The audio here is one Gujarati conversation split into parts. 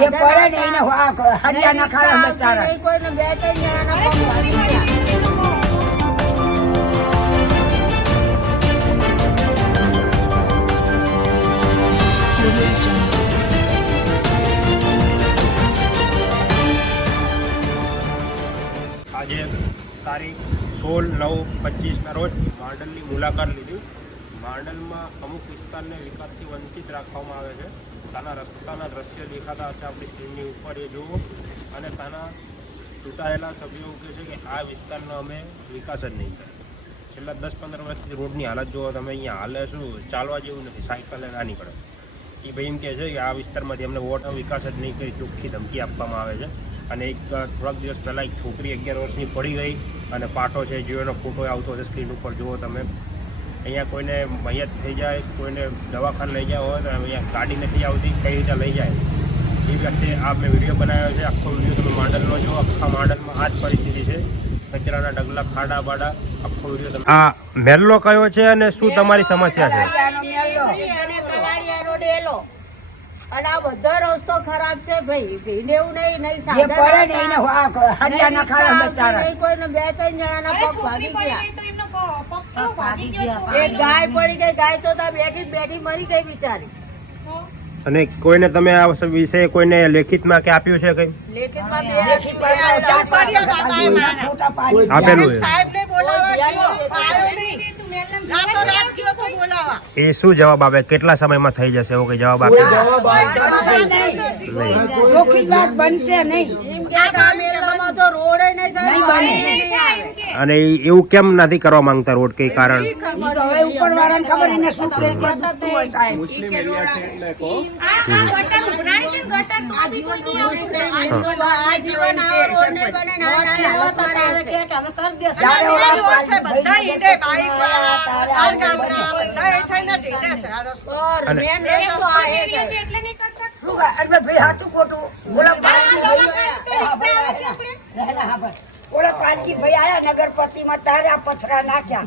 જે પડે ને એને હરિયાણા ખાવા બચારા કોઈને બે ત્રણ જણાના પગ ભાગી ગયા. આજે તારીખ 16/9/25ના રોજ માંડલની મુલાકાત લીધી. માંડલમાં અમુક વિસ્તારને વિકાસથી વંચિત રાખવામાં આવે છે. તાના રસ્તાના દ્રશ્ય દેખાતા હશે આપણી સ્ક્રીનની ઉપર, એ જુઓ. અને તાના ચૂંટાયેલા સભ્યો કહે છે કે આ વિસ્તારનો અમે વિકાસ જ નહીં કરીએ. છેલ્લા 10-15 વર્ષથી રોડની હાલત જુઓ તમે. અહીંયા હાલે શું, ચાલવા જેવું નથી, સાયકલે ના નીકળે. એ ભાઈ એમ કહે છે કે આ વિસ્તારમાંથી અમને વોટ વિકાસ જ નહીં કરી ચોખ્ખી ધમકી આપવામાં આવે છે. અને એક થોડાક દિવસ પહેલાં એક છોકરી 11 વર્ષની પડી ગઈ અને પાટો છે, જો એનો ફોટો આવતો હશે સ્ક્રીન ઉપર, જુઓ તમે. અહીંયા કોઈને મયત થઈ જાય, કોઈને દવાખાને લઈ જવા હોય તો અહીંયા ગાડી નથી આવતી, કઈ રીતે લઈ જાય એ વિશે આ મેં વિડીયો બનાવ્યો છે. આખો વિડીયો તમે માંડલનો જુઓ. આખા માંડલમાં આ જ પરિસ્થિતિ છે. કચરાના ડગલા, ખાડા બાડા, આખો વિડીયો તમે. આ મેલ્લો કયો છે અને શું તમારી સમસ્યા છે? અને કલાડિયાનો ડેલો અને આ બધો રસ્તો ખરાબ છે ભાઈ. ભીંડેવું નહીં જે પડે ને એને હરિયાણા ખાવા બચારા કોઈને બે ત્રણ જણાના પગ ભાગી ગયા. એક ગાય પડી ગઈ, ગાય તો બેઠી મરી ગઈ બિચારી. અને કોઈને તમે આ વિશે કોઈને લેખિતમાં કે આપ્યું છે કઈ? લેખિતમાં આપેલું છે. સાહેબને બોલાવા એ શું જવાબ આપે? કેટલા સમયમાં થઈ જશે એવો કઈ જવાબ આપે? ચોખ્ખી જ વાત બનશે નહીં. અને એવું કેમ નથી કરવા માંગતા રોડ? કઈ કારણ? હવે ઉપર વાળાને ખબર એને શું કરી પડતું હોય સાહેબ. ભાઈ હાચું ખોટું ઓલા પાલકી ભાઈ આયા નગરપતિમાં, તારે આ પથરા નાખ્યા.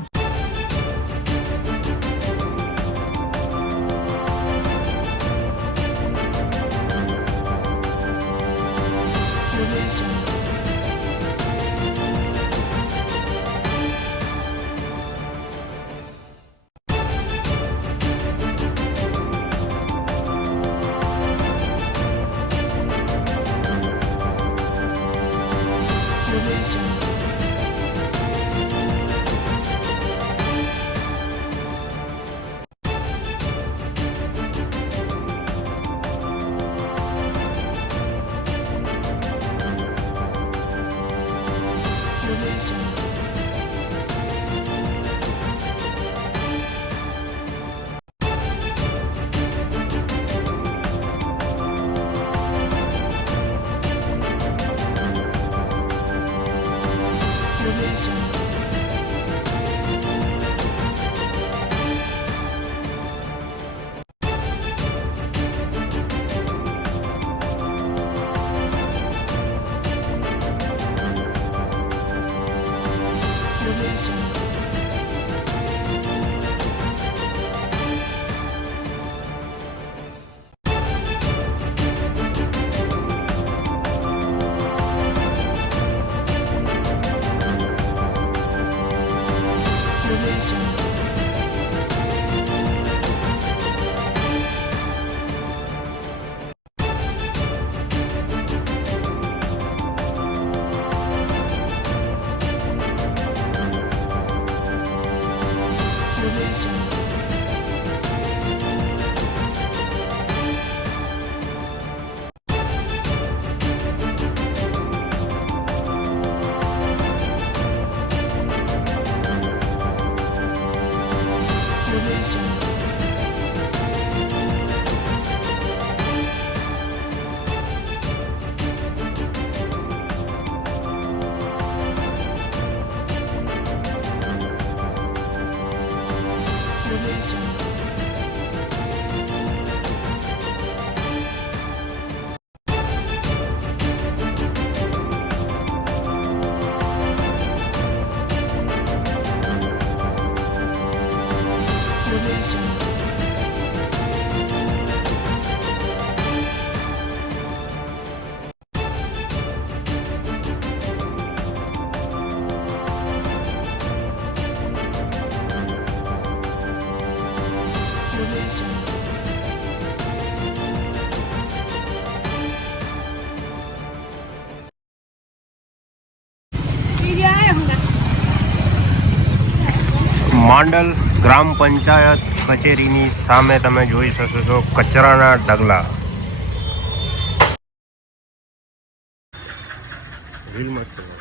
માંડલ ગ્રામ પંચાયત કચેરીની સામે તમે જોઈ શકો છો કચરાના ઢગલા. રીલ મત કરો.